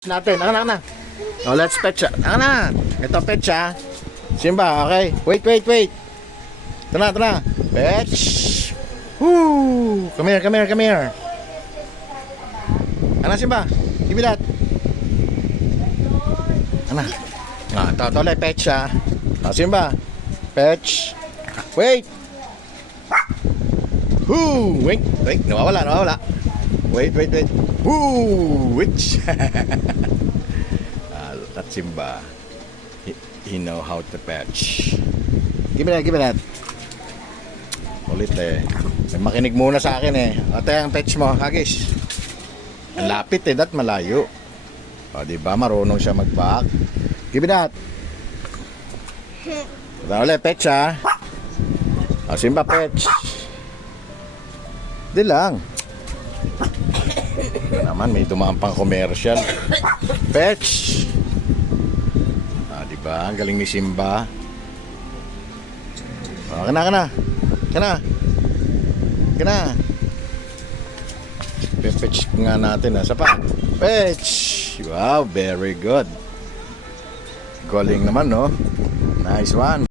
Natin, anak. Oh, let's pet siya. Anak. Ito pet siya. Simba, okay. Wait. Tara. Pet. Woo! Come here. Anak, Simba. Give me that. Anak. Ito ulit pet siya. Simba. Pet. Wait. Woo! Wait. Nawawala. Wait. Woo! Which? That's Simba. He know how to patch. Give me that. Ulit May makinig muna sa akin Ate, ang patch mo, Hagis. Ang lapit dat malayo. O, diba? Marunong siya mag-back. Give me that. Ito ulit, patch O, Simba, patch. Di lang. Naman may dumaan pang commercial. Fetch. Diba? Ang galing ni Simba. Kana. Fetch nga natin Sa pa. Fetch. Wow, very good. Galing naman, no? Nice one.